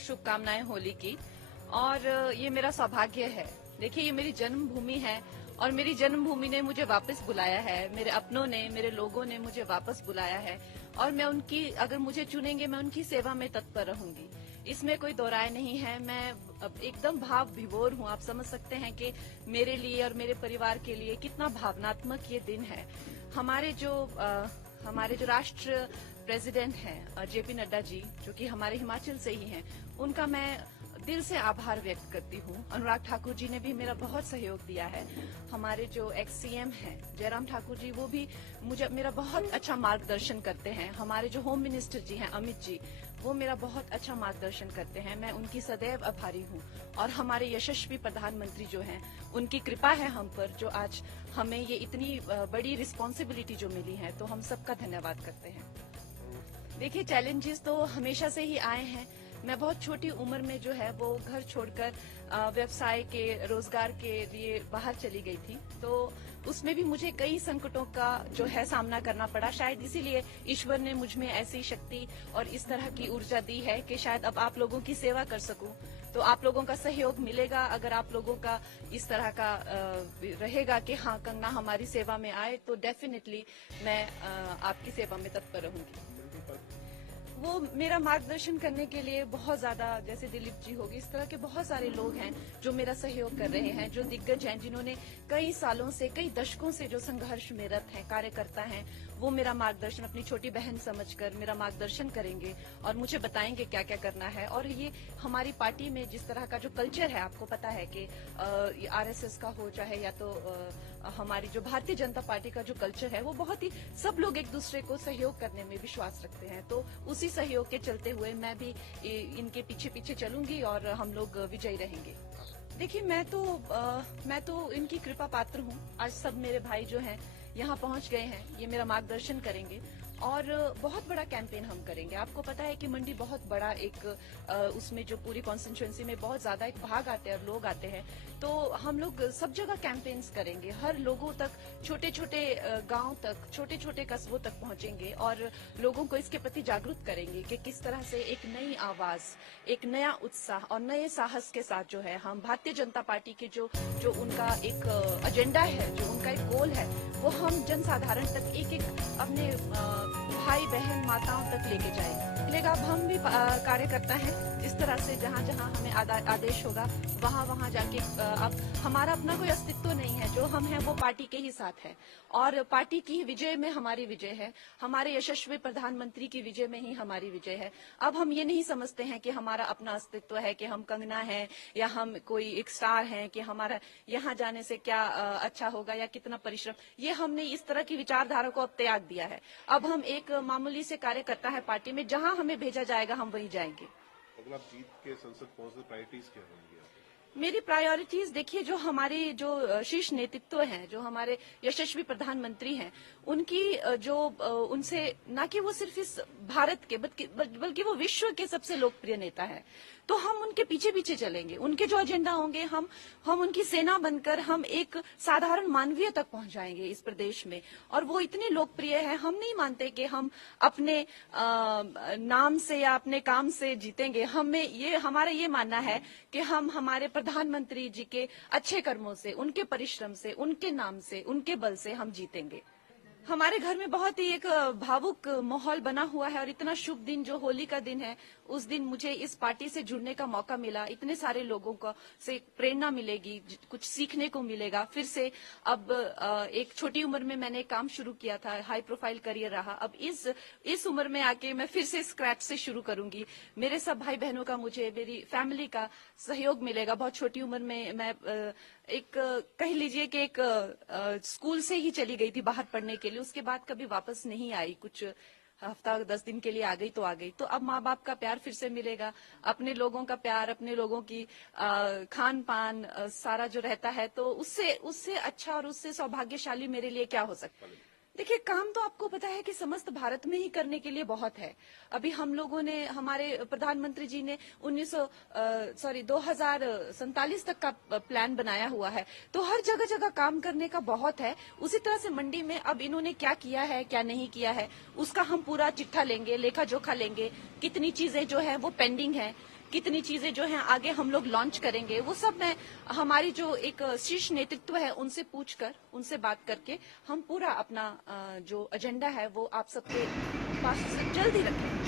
बहुत शुभकामनाएं होली की। और ये मेरा सौभाग्य है। देखिए, ये मेरी जन्मभूमि है और मेरी जन्मभूमि ने मुझे वापस बुलाया है। मेरे अपनों ने, मेरे लोगों ने मुझे वापस बुलाया है और मैं उनकी, अगर मुझे चुनेंगे, मैं उनकी सेवा में तत्पर रहूंगी। इसमें कोई दो राय नहीं है। मैं अब एकदम भाव विभोर हूँ। आप समझ सकते हैं कि मेरे लिए और मेरे परिवार के लिए कितना भावनात्मक ये दिन है। हमारे जो राष्ट्र प्रेसिडेंट हैं जेपी नड्डा जी, जो कि हमारे हिमाचल से ही हैं, उनका मैं दिल से आभार व्यक्त करती हूँ। अनुराग ठाकुर जी ने भी मेरा बहुत सहयोग दिया है। हमारे जो एक्स सीएम हैं जयराम ठाकुर जी, वो भी मेरा बहुत अच्छा मार्गदर्शन करते हैं। हमारे जो होम मिनिस्टर जी हैं अमित जी, वो मेरा बहुत अच्छा मार्गदर्शन करते हैं। मैं उनकी सदैव आभारी हूँ। और हमारे यशस्वी प्रधानमंत्री जो हैं, उनकी कृपा है हम पर, जो आज हमें ये इतनी बड़ी रिस्पॉन्सिबिलिटी जो मिली है, तो हम सबका धन्यवाद करते हैं। देखिए, चैलेंजेस तो हमेशा से ही आए हैं। मैं बहुत छोटी उम्र में जो है वो घर छोड़कर व्यवसाय के, रोजगार के लिए बाहर चली गई थी। तो उसमें भी मुझे कई संकटों का जो है सामना करना पड़ा। शायद इसीलिए ईश्वर ने मुझ में ऐसी शक्ति और इस तरह की ऊर्जा दी है कि शायद अब आप लोगों की सेवा कर सकूं। तो आप लोगों का सहयोग मिलेगा। अगर आप लोगों का इस तरह का रहेगा कि हाँ, कंगना हमारी सेवा में आए, तो डेफिनेटली मैं आपकी सेवा में तत्पर रहूंगी। वो मेरा मार्गदर्शन करने के लिए बहुत ज्यादा, जैसे दिलीप जी होगी, इस तरह के बहुत सारे लोग हैं जो मेरा सहयोग कर रहे हैं, जो दिग्गज हैं, जिन्होंने कई सालों से, कई दशकों से जो संघर्ष में रत हैं, कार्यकर्ता हैं, वो मेरा मार्गदर्शन अपनी छोटी बहन समझकर मेरा मार्गदर्शन करेंगे और मुझे बताएंगे क्या क्या करना है। और ये हमारी पार्टी में जिस तरह का जो कल्चर है, आपको पता है कि आरएसएस का हो चाहे या तो हमारी जो भारतीय जनता पार्टी का जो कल्चर है, वो बहुत ही, सब लोग एक दूसरे को सहयोग करने में विश्वास रखते हैं। तो उसी सहयोग के चलते हुए मैं भी इनके पीछे पीछे चलूंगी और हम लोग विजयी रहेंगे। देखिए, मैं तो इनकी कृपा पात्र हूँ। आज सब मेरे भाई जो हैं यहाँ पहुँच गए हैं, ये मेरा मार्गदर्शन करेंगे और बहुत बड़ा कैंपेन हम करेंगे। आपको पता है कि मंडी बहुत बड़ा एक उसमें जो पूरी कॉन्स्टिट्यूएंसी में बहुत ज्यादा एक भाग आते हैं और लोग आते हैं। तो हम लोग सब जगह कैंपेन्स करेंगे, हर लोगों तक, छोटे छोटे गांव तक, छोटे छोटे कस्बों तक पहुंचेंगे और लोगों को इसके प्रति जागरूक करेंगे कि किस तरह से एक नई आवाज, एक नया उत्साह और नए साहस के साथ जो है हम भारतीय जनता पार्टी के जो उनका एक एजेंडा है, जो उनका एक गोल है, वो हम जनसाधारण तक, एक एक अपने भाई बहन माताओं तक लेके जाएंगे। अब हम भी कार्यकर्ता हैं। जिस तरह से जहाँ जहाँ हमें आदेश होगा, वहाँ वहाँ जाके अब हमारा अपना कोई अस्तित्व नहीं है। जो हम हैं वो पार्टी के ही साथ है और पार्टी की विजय में हमारी विजय है। हमारे यशस्वी प्रधानमंत्री की विजय में ही हमारी विजय है। अब हम ये नहीं समझते हैं कि हमारा अपना अस्तित्व है, कि हम कंगना है या हम कोई एक स्टार हैं, कि हमारा यहाँ जाने से क्या अच्छा होगा या कितना परिश्रम। ये हमने इस तरह की विचारधारा को अब त्याग दिया है। अब हम एक मामूली से कार्यकर्ता है पार्टी में, जहाँ हमें भेजा जाएगा हम वहीं जाएंगे। अगर आप जीत के संसद पहुंचे, प्रायोरिटीज क्या होंगी? मेरी प्रायोरिटीज, देखिए, जो हमारे जो शीर्ष नेतृत्व हैं, जो हमारे यशस्वी प्रधानमंत्री हैं, उनकी जो उनसे, ना कि वो सिर्फ इस भारत के बल्कि वो विश्व के सबसे लोकप्रिय नेता है, तो हम उनके पीछे पीछे चलेंगे। उनके जो एजेंडा होंगे, हम उनकी सेना बनकर हम एक साधारण मानवीय तक पहुंच जाएंगे इस प्रदेश में। और वो इतने लोकप्रिय है, हम नहीं मानते कि हम अपने नाम से या अपने काम से जीतेंगे। हमारा ये मानना है कि हम हमारे प्रधानमंत्री जी के अच्छे कर्मों से, उनके परिश्रम से, उनके नाम से, उनके बल से हम जीतेंगे। हमारे घर में बहुत ही एक भावुक माहौल बना हुआ है और इतना शुभ दिन जो होली का दिन है, उस दिन मुझे इस पार्टी से जुड़ने का मौका मिला। इतने सारे लोगों को से प्रेरणा मिलेगी, कुछ सीखने को मिलेगा। फिर से अब एक छोटी उम्र में मैंने काम शुरू किया था, हाई प्रोफाइल करियर रहा। अब इस उम्र में आके मैं फिर से स्क्रैच से शुरू करूंगी। मेरे सब भाई बहनों का, मुझे मेरी फैमिली का सहयोग मिलेगा। बहुत छोटी उम्र में मैं एक कह लीजिए कि एक स्कूल से ही चली गई थी बाहर पढ़ने के लिए। उसके बाद कभी वापस नहीं आई। कुछ हफ्ता 10 दिन के लिए आ गई तो आ गई। तो अब माँ बाप का प्यार फिर से मिलेगा, अपने लोगों का प्यार, अपने लोगों की खान पान सारा जो रहता है, तो उससे अच्छा और उससे सौभाग्यशाली मेरे लिए क्या हो सकता है। देखिए, काम तो आपको पता है कि समस्त भारत में ही करने के लिए बहुत है। अभी हम लोगों ने, हमारे प्रधानमंत्री जी ने 2047 तक का प्लान बनाया हुआ है। तो हर जगह जगह काम करने का बहुत है। उसी तरह से मंडी में अब इन्होंने क्या किया है, क्या नहीं किया है, उसका हम पूरा चिट्ठा लेंगे, लेखा जोखा लेंगे। कितनी चीजें जो है वो पेंडिंग है, कितनी चीजें जो हैं आगे हम लोग लॉन्च करेंगे, वो सब मैं हमारी जो एक शीर्ष नेतृत्व है उनसे पूछकर, उनसे बात करके हम पूरा अपना जो एजेंडा है वो आप सबके पास जल्दी रखेंगे।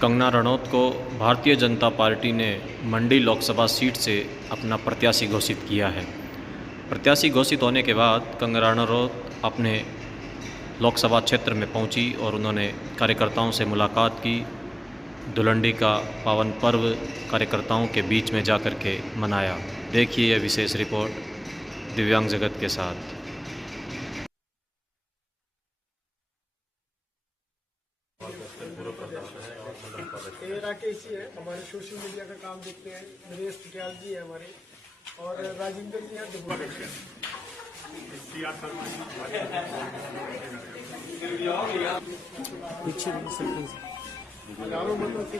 कंगना रनौत को भारतीय जनता पार्टी ने मंडी लोकसभा सीट से अपना प्रत्याशी घोषित किया है। प्रत्याशी घोषित होने के बाद कंगना रनौत अपने लोकसभा क्षेत्र में पहुंची और उन्होंने कार्यकर्ताओं से मुलाकात की। धुलंडी का पावन पर्व कार्यकर्ताओं के बीच में जाकर के मनाया। देखिए यह विशेष रिपोर्ट दिव्यांग जगत के साथ। राकेश जी है, हमारे सोशल मीडिया का काम देखते हैं। नरेश पटियाल जी है हमारे, और राजेंद्र जी हैं दुबई। हजारों मतों से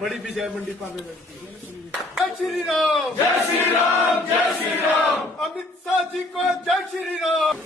बड़ी विजय मंडी पाने लगती है। जय श्री राम, जय श्री राम, जय श्री राम। अमित शाह जी को जय श्री राम।